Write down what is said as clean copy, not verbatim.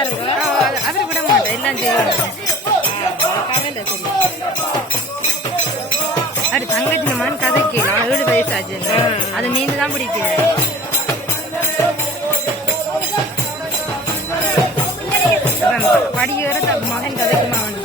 அவர் விட மாட்டேன் எல்லாம் செய்யணும் அது தங்கச்சி மான் கதைக்கு 7 வயசாச்சு அது நீங்க தான் பிடிக்குது படிக்கிற மகன் கதைக்குமா வந்து